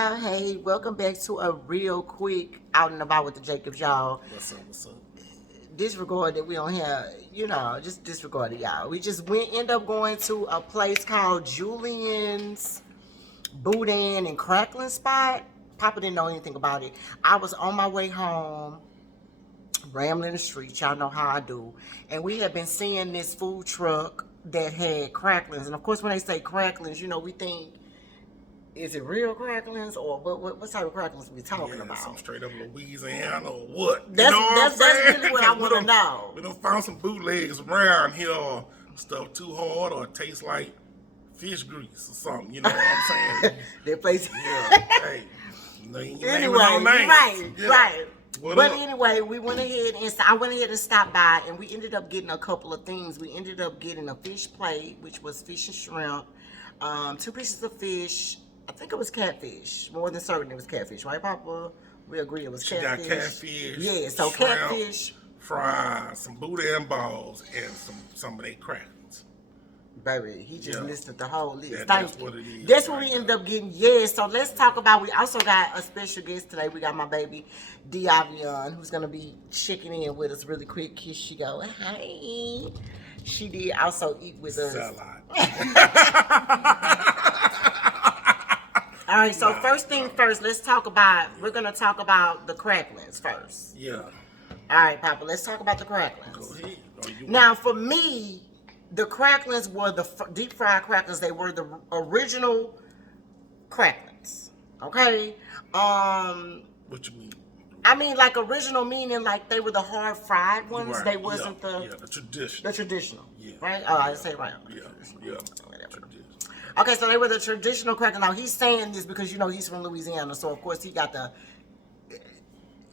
y'all. Hey, welcome back to a real quick out and about with the Jacobs, y'all. What's up? What's up? Disregard that we don't have, just disregard it, y'all. End up going to a place called Julian's Boudin and Cracklin spot. Papa didn't know anything about it. I was on my way home, rambling the streets. Y'all know how I do. And we have been seeing this food truck that had cracklins. And of course, when they say cracklins, we think, is it real cracklins or what type of cracklins we talking about? Some straight up Louisiana or what? That's really what I want to know. We done found some bootlegs around here or stuff too hard or tastes like fish grease or something. You know what I'm saying? That place. Yeah. Hey. Anyway, right. But anyway, we went ahead and I went ahead and stopped by, and we ended up getting a couple of things. We ended up getting a fish plate, which was fish and shrimp, 2 pieces of fish. I think it was catfish. More than certain it was catfish, right, Papa? We agree it was catfish. Got catfish. Yeah, so shrimp, catfish, fries, some boudin balls, and some of their crackers. Baby, he just listed the whole list. Yeah, Thank that's you. what it is. That's what we ended up getting. Yeah, so let's talk about, we also got a special guest today. We got my baby, Julian'S, who's going to be checking in with us really quick. Here she go. Hi. She did also eat with us. All right, so first thing first, we're going to talk about the cracklins first. Yeah. All right, Papa, let's talk about the cracklins. Go ahead. Now, for me, the cracklins were the deep fried cracklins. They were the original cracklins. Okay? What you mean? I mean, like original meaning like they were the hard fried ones. Right. They wasn't the traditional. The traditional. Yeah. Right? Oh, I say it right. Yeah. Whatever. Okay, so they were the traditional cracklins. Now he's saying this because he's from Louisiana, so of course he got to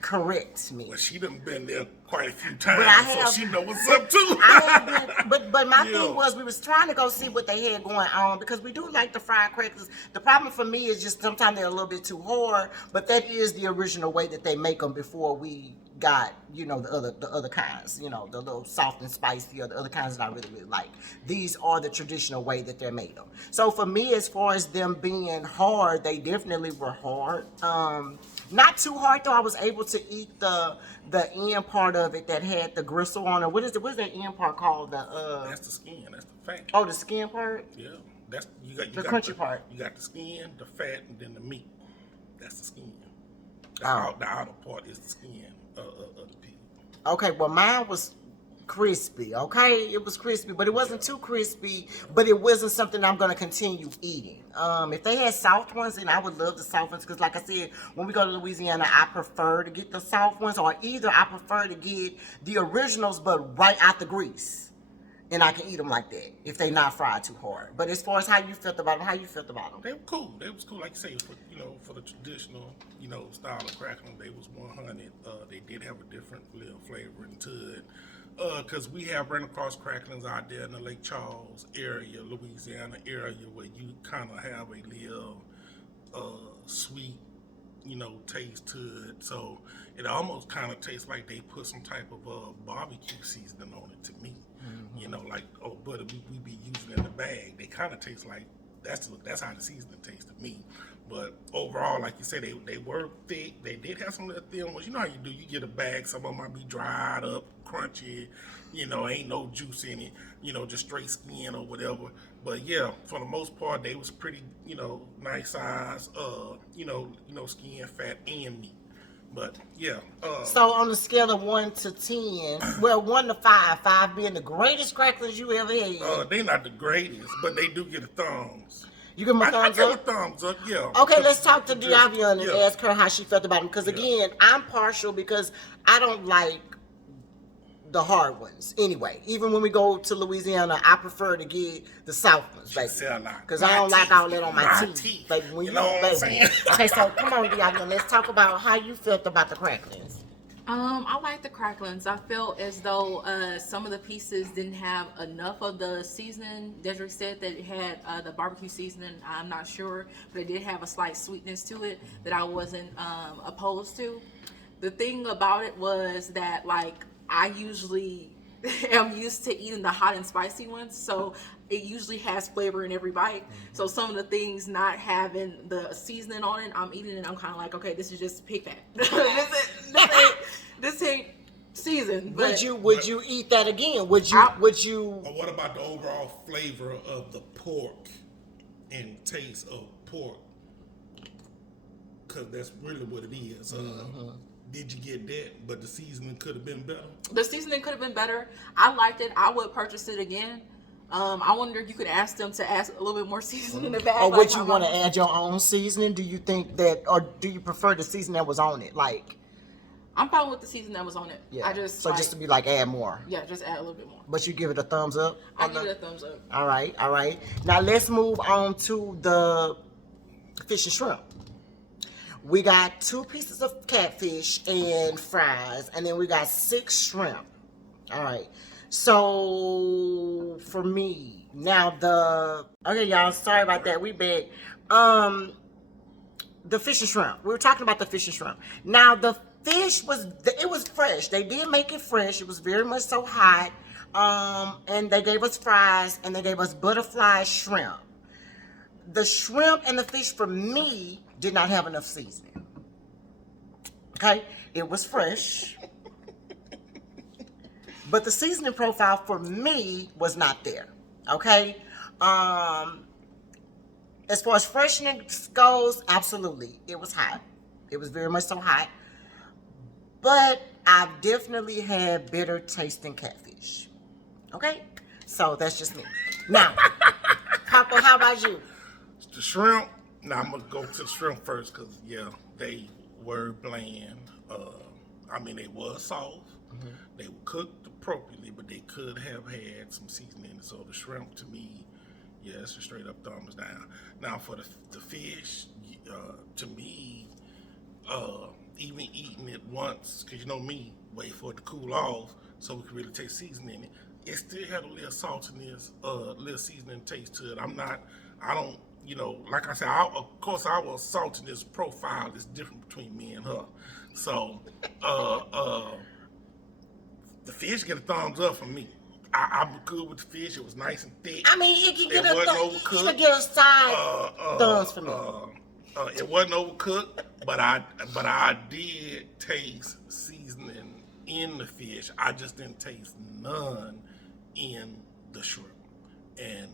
correct me. Well, she done been there quite a few times, so she know what's up too. I have been, but my thing was we was trying to go see what they had going on because we do like the fried crackers. The problem for me is just sometimes they're a little bit too hard, but that is the original way that they make them before we got the other kinds, the little soft and spicy or the other kinds that I really like. These are the traditional way that they're made them. So for me, as far as them being hard, they definitely were hard. Not too hard though. I was able to eat the end part of it that had the gristle on it. What's that end part called? That's the skin. That's the fat. Oh, the skin part. Yeah, that's you got the crunchy part. You got the skin, the fat, and then the meat. That's the skin. The outer part is the skin of the pig. Okay, well mine was crispy. Okay, it was crispy, but it wasn't too crispy. But it wasn't something I'm gonna continue eating. If they had soft ones, then I would love the soft ones because, like I said, when we go to Louisiana, I prefer to get the soft ones, or either I prefer to get the originals, but right out the grease, and I can eat them like that if they not fried too hard. But as far as how you felt about them, They were cool. They was cool. Like you say, for the traditional, style of crackling, they was 100. They did have a different little flavoring to it. Because we have ran across cracklins out there in the Lake Charles area, Louisiana area, where you kind of have a little sweet, taste to it. So it almost kind of tastes like they put some type of barbecue seasoning on it to me. Mm-hmm. Like, butter we be using in the bag. They kind of taste like, that's how the seasoning tastes to me. But overall, like you said, they were thick. They did have some little thin ones. You know how you do. You get a bag, some of them might be dried up, crunchy, ain't no juice in it, just straight skin or whatever. But yeah, for the most part, they was pretty, nice size, skin, fat, and meat. But yeah. So on the scale of 1 to 10, well, 1 to 5, 5 being the greatest cracklins you ever had. They not the greatest, but they do get a thumbs. You give them a thumbs up? I give a thumbs up, yeah. Okay, let's talk to Diavion and ask her how she felt about them. Because again, I'm partial because I don't like the hard ones. Anyway, even when we go to Louisiana, I prefer to get the soft ones, baby. Because I don't like all that on my teeth. Baby, when you know what I'm saying? Okay, so come on, Diavion, let's talk about how you felt about the cracklins. I like the cracklins. I felt as though some of the pieces didn't have enough of the seasoning. Dedrick said that it had the barbecue seasoning. I'm not sure, but it did have a slight sweetness to it that I wasn't opposed to. The thing about it was that, like, I usually am used to eating the hot and spicy ones, so it usually has flavor in every bite. So some of the things not having the seasoning on it, I'm eating it. I'm kind of like, okay, this is just pig fat. this ain't seasoned. But Would you eat that again? Would you? Or what about the overall flavor of the pork and taste of pork? Because that's really what it is. Did you get that? But the seasoning could have been better. The seasoning could have been better. I liked it. I would purchase it again. I wonder if you could ask them to add a little bit more seasoning in the bag. Or would you want to add your own seasoning? Do you think that, or do you prefer the seasoning that was on it? Like, I'm fine with the seasoning that was on it. yeah. Just Yeah, just add a little bit more. But you give it a thumbs up? I give it a thumbs up. All right. Now let's move on to the fish and shrimp. We got 2 pieces of catfish and fries, and then we got 6 shrimp. All right. So for me, now okay, y'all, sorry about that. We beg. The fish and shrimp. We were talking about the fish and shrimp. Now the fish was fresh. They did make it fresh. It was very much so hot. And they gave us fries and they gave us butterfly shrimp. The shrimp and the fish for me did not have enough seasoning. Okay? It was fresh. But the seasoning profile for me was not there. Okay? As far as freshness goes, absolutely. It was hot. It was very much so hot. But I've definitely had better tasting catfish. Okay? So that's just me. Now, Papa, how about you? The shrimp. Now I'm gonna go to the shrimp first because they were bland. They was soft. They were cooked appropriately, but they could have had some seasoning. So the shrimp, to me, it's a straight up thumbs down. Now for the fish, to me, even eating it once, because you know me, wait for it to cool off so we can really taste seasoning in it. It still had a little saltiness, little seasoning taste to it. Like I said, of course our saltiness profile is different between me and her. So, the fish get a thumbs up from me. I'm good with the fish. It was nice and thick. I mean, you can get a side thumbs for me. It wasn't overcooked, but I did taste seasoning in the fish. I just didn't taste none in the shrimp, and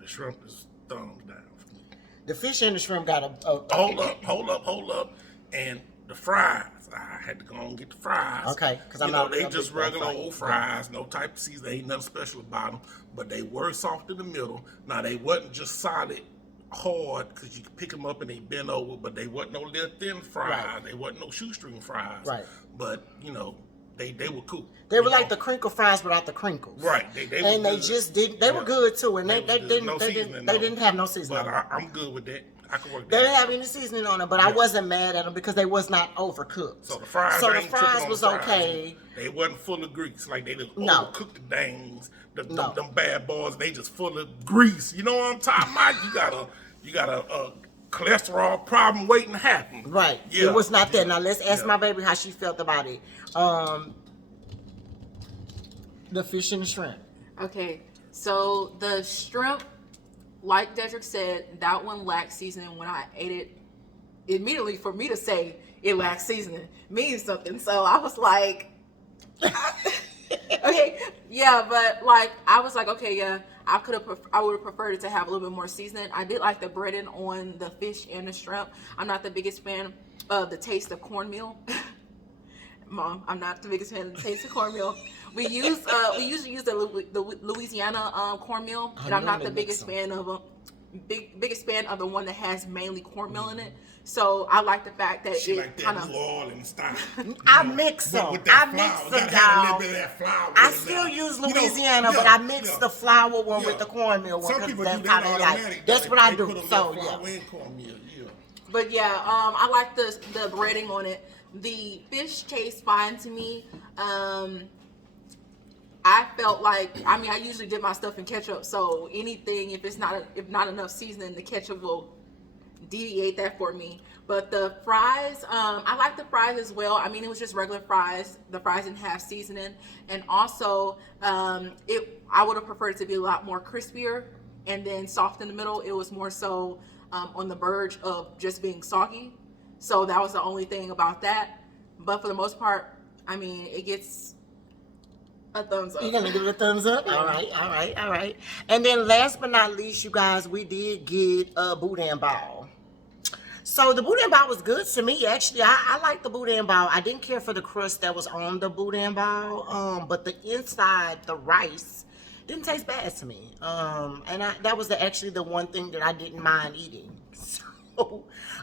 the shrimp is thumbs down for me. The fish and the shrimp got a hold up, and the fries. I had to go and get the fries. Okay, because they just regular old fries, no type of seasoning. Ain't nothing special about them, but they were soft in the middle. Now they wasn't just solid hard because you could pick them up and they bend over, but they wasn't no little thin fries. Right. They wasn't no shoestring fries. Right. But they were cool. They were like the crinkle fries without the crinkles. Right. They didn't. They were good too, and they didn't have no seasoning. But I'm good with that. I can work that. They didn't have any seasoning on it, but I wasn't mad at them because they was not overcooked. So the fries was okay. They wasn't full of grease. Like they didn't overcook the dangs. Them bad boys, they just full of grease. You know what I'm talking about? You got a cholesterol problem waiting to happen. Right. Yeah. It was not that. Now let's ask my baby how she felt about it. The fish and the shrimp. Okay, so the shrimp, like Dedrick said, that one lacked seasoning. When I ate it, immediately for me to say it lacked seasoning means something. So I was like, okay, yeah, but like I was like, okay, yeah, I would have preferred it to have a little bit more seasoning. I did like the breading on the fish and the shrimp. I'm not the biggest fan of the taste of cornmeal. Mom, I'm not the biggest fan of the taste of cornmeal. We usually use the Louisiana cornmeal, and I'm not the biggest fan of them. Biggest fan of the one that has mainly cornmeal in it. So I like the fact that it kind of New Orleans style. I mix them. I mix them down. I still use Louisiana, but I mix the flour one with the cornmeal one because that's how they like. That's what I do. So yeah. But yeah, I like the breading on it. The fish tastes fine to me. I felt like, I usually dip my stuff in ketchup, so anything, if not enough seasoning, the ketchup will deviate that for me. But the fries, I like the fries as well. I mean, it was just regular fries. The fries didn't have seasoning, and also I would have preferred it to be a lot more crispier and then soft in the middle. It was more so on the verge of just being soggy. So that was the only thing about that. But for the most part, I mean, it gets a thumbs up. You're gonna give it a thumbs up? All right. And then last but not least, you guys, we did get a boudin ball. So the boudin ball was good to me. Actually, I like the boudin ball. I didn't care for the crust that was on the boudin ball, but the inside, the rice, didn't taste bad to me. And that was actually the one thing that I didn't mind eating. So,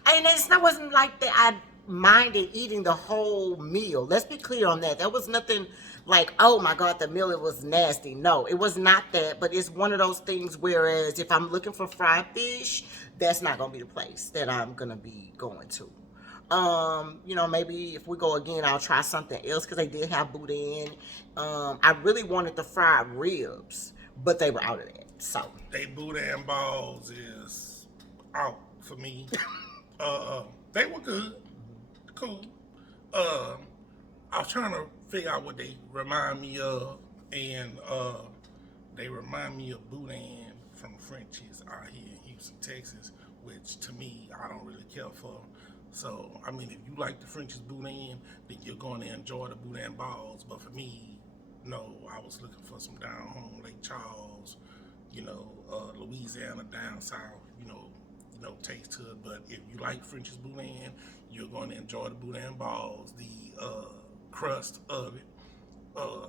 and wasn't like that I minded eating the whole meal. Let's be clear on that. That was nothing like, oh my God, the meal, it was nasty. No, it was not that, but it's one of those things whereas if I'm looking for fried fish, that's not gonna be the place that I'm gonna be going to. Maybe if we go again, I'll try something else because they did have boudin. I really wanted the fried ribs, but they were out of that. So they boudin balls is out for me. They were good, cool. I was trying to figure out what they remind me of, and they remind me of boudin from French's out here in Houston, Texas, which to me I don't really care for. So I mean, if you like the French's boudin, then you're going to enjoy the boudin balls. But for me, no, I was looking for some down home Lake Charles, Louisiana down south, taste to it. But if you like French's boudin, you're going to enjoy the boudin balls. The crust of it,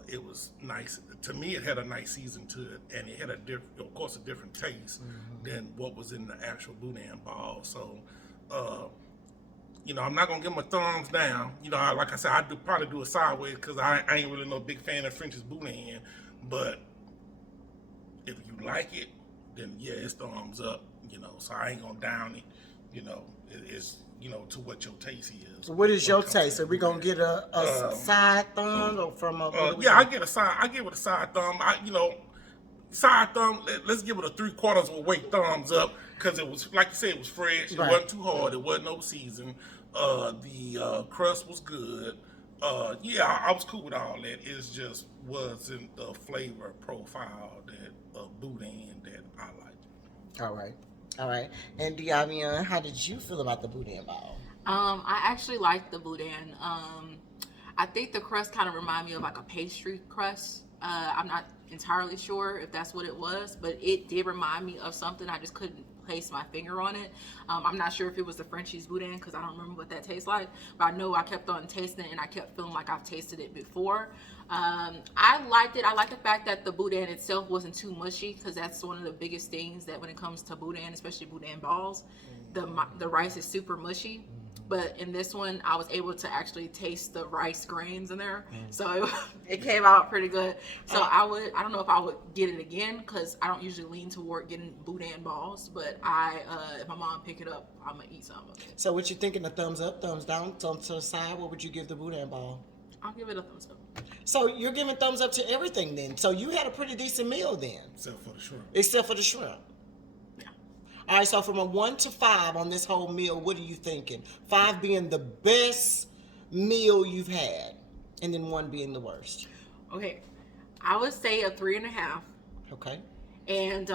it was nice. To me, it had a nice season to it, and it had a different taste than what was in the actual boudin ball. So, I'm not gonna give them a thumbs down. Like I said, I'd probably do a sideways because I ain't really no big fan of French's boudin. But if you like it, then yeah, it's thumbs up. So I ain't gonna down it. It's to what your taste is. So what is your taste? Are we gonna get a side thumb or from a? I give it a side thumb. Side thumb. Let's give it a 3/4 of a weight thumbs up because it was, like you said, it was fresh. It wasn't too hard. It wasn't no season. The crust was good. I was cool with all that. It just wasn't the flavor profile that boudin that I liked. All right. And Diavian, how did you feel about the boudin ball? I actually like the boudin. I think the crust kind of reminded me of like a pastry crust. I'm not entirely sure if that's what it was, but it did remind me of something. I just couldn't place my finger on it. I'm not sure if it was the French's boudin because I don't remember what that tastes like, but I know I kept on tasting it and I kept feeling like I've tasted it before. I liked it. I like the fact that the boudin itself wasn't too mushy because that's one of the biggest things that when it comes to boudin, especially boudin balls, the rice is super mushy. But in this one, I was able to actually taste the rice grains in there. So it came out pretty good. So I don't know if I would get it again because I don't usually lean toward getting boudin balls. But if my mom pick it up, I'm going to eat some of it. So what you thinking, a thumbs up, thumbs down, thumbs to the side? What would you give the boudin ball? I'll give it a thumbs up. So you're giving thumbs up to everything then. So you had a pretty decent meal then. Except for the shrimp. All right, so from a 1 to 5 on this whole meal, what are you thinking? 5 being the best meal you've had, and then 1 being the worst. Okay, I would say a 3.5. Okay. And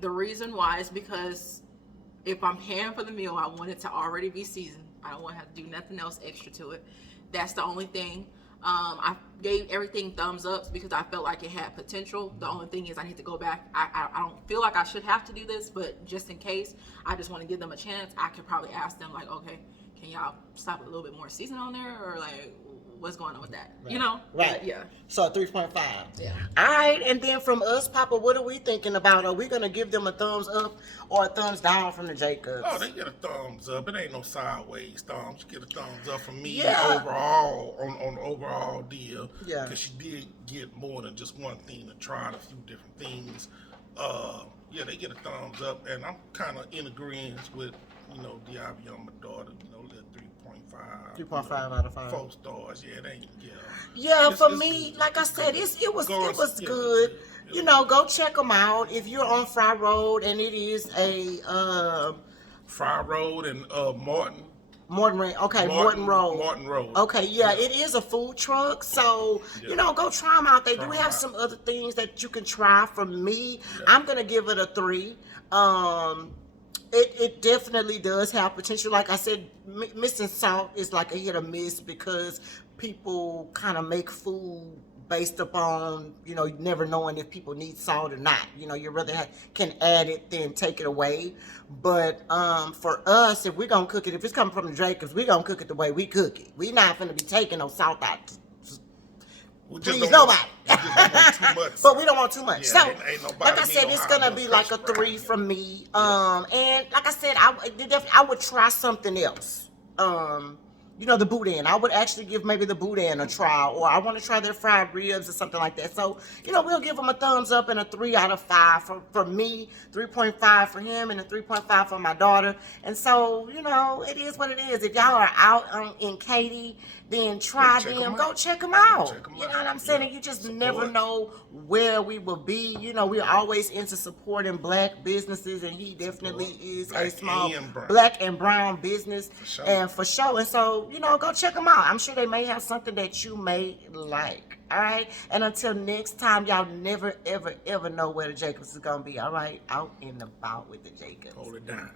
the reason why is because if I'm paying for the meal, I want it to already be seasoned. I don't want to have to do nothing else extra to it. That's the only thing. I gave everything thumbs ups because I felt like it had potential. The only thing is I need to go back. I don't feel like I should have to do this, but just in case, I just want to give them a chance. I could probably ask them like, okay, can y'all slap a little bit more seasoning on there, or like, what's going on with that? Right. Right. Yeah. So 3.5. Yeah. All right, and then from us, Papa, what are we thinking about? Are we gonna give them a thumbs up or a thumbs down from the Jacobs? Oh, they get a thumbs up. It ain't no sideways thumbs. You get a thumbs up from me overall on the overall deal. Yeah. Because she did get more than just one thing to try, a few different things. They get a thumbs up, and I'm kind of in agreement with Diavian, my daughter. 3.5 out of 5. 4 stars. Yeah, it ain't. Yeah, for me, like I said, it was good. Go check them out if you're on Fry Road, and it is a Fry Road and Morton. Morton Road. Morton Road. Okay, yeah, it is a food truck, so you know, go try them out. They do have some other things that you can try. From me, I'm gonna give it a 3. It definitely does have potential. Like I said, missing salt is like a hit or miss because people kind of make food based upon, you know, never knowing if people need salt or not. You know, you rather can add it than take it away. But for us, if we're gonna cook it, if it's coming from the Jacobs, we're gonna cook it the way we cook it. We're not gonna be taking no salt out. Please, nobody. But we don't want too much. Yeah, so, like I said, it's gonna be like a 3 from me. And like I said, I would try something else. You know, the boudin. I would actually give maybe the boudin a try, or I want to try their fried ribs or something like that. So, you know, we'll give them a thumbs up and a 3 out of 5 for me, 3.5 for him, and a 3.5 for my daughter. And so, you know, it is what it is. If y'all are out in Katy, then try them. Go check them out. You know what I'm saying? And you just never know where we will be. You know, we're always into supporting black businesses, and he definitely is a small black and brown business, and for sure. And so, you know, go check them out. I'm sure they may have something that you may like. All right. And until next time, y'all never, ever, ever know where the Jacobs is gonna be. All right, out and about with the Jacobs. Hold it down.